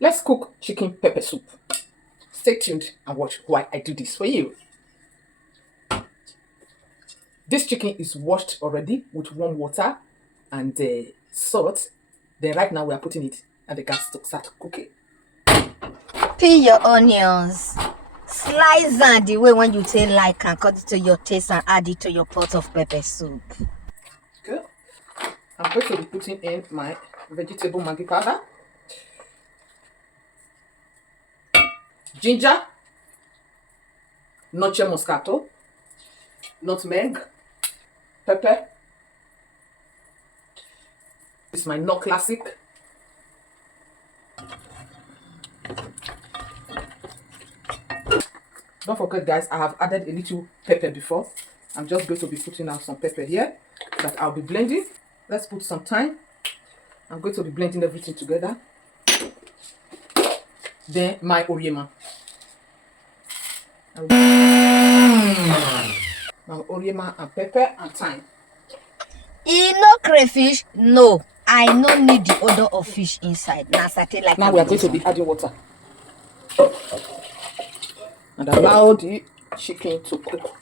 Let's cook chicken pepper soup. Stay tuned and watch while I do this for you. This chicken is washed already with warm water and salt. Then right now we are putting it at the gas to start cooking. Peel your onions. Slice them the way when you take like and cut it to your taste and add it to your pot of pepper soup. Okay. I'm going to be putting in my vegetable Maggi powder, ginger, noce moscato, nutmeg, pepper. This is my Knorr Classic. Don't forget, guys, I have added a little pepper before. I'm just going to be putting out some pepper here that I'll be blending. Let's put some thyme. I'm going to be blending everything together. Then my Oriema. My Oriema and pepper and thyme. No crayfish? No. I no need the odor of fish inside. Now we are going to be adding water. And allow the chicken to cook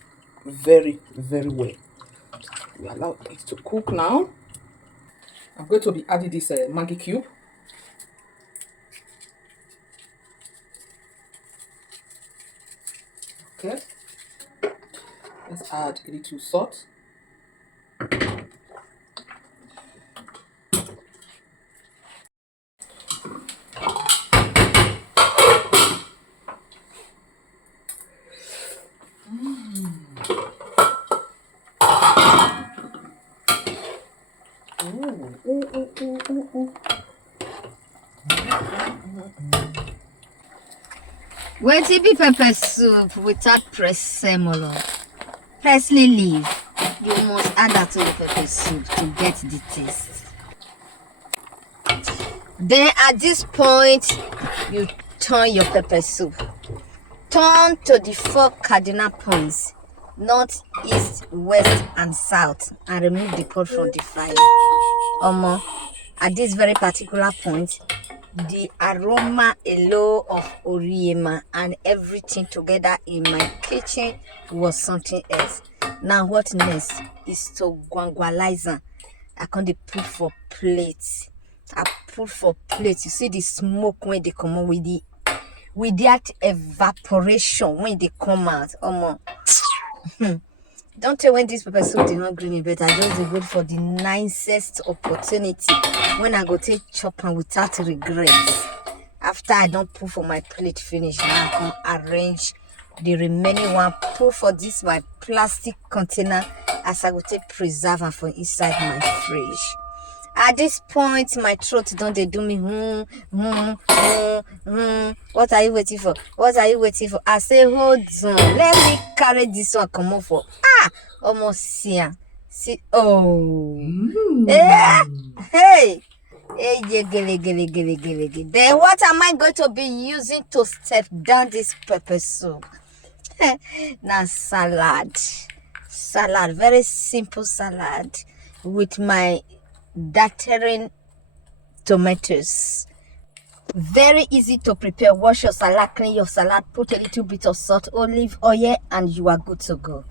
very, very well. We allow it to cook now. I'm going to be adding this Maggi cube. Okay. Let's add a little salt. Wait be pepper soup without pressed semolo. Parsley leaf. You must add that to the pepper soup to get the taste. Then at this point, you turn your pepper soup. Turn to the 4 cardinal points, north, east, west, and south, and remove the pot from the fire. At this very particular point, the aroma alone of Oriema and everything together in my kitchen was something else. Now what next is to guangualize them. I can put for plates. I put for plates. You see the smoke when they come out with that evaporation when they come out. Don't tell when this pepper soup did not green me, but I just wait for the nicest opportunity when I go take chop and without regrets. After I don't put for my plate finish, now I can arrange the remaining one. Put for this my plastic container as I go take preserve and for inside my fridge. At this point, my throat don't they do me What are you waiting for? What are you waiting for? I say, hold on. Let me carry this one come on for. Almost see. See, oh. Hey. Then what am I going to be using to step down this pepper soup? Now salad. Salad. Very simple salad with my dartering tomatoes. Very easy to prepare. Wash your salad, clean your salad, put a little bit of salt, olive oil, and you are good to go.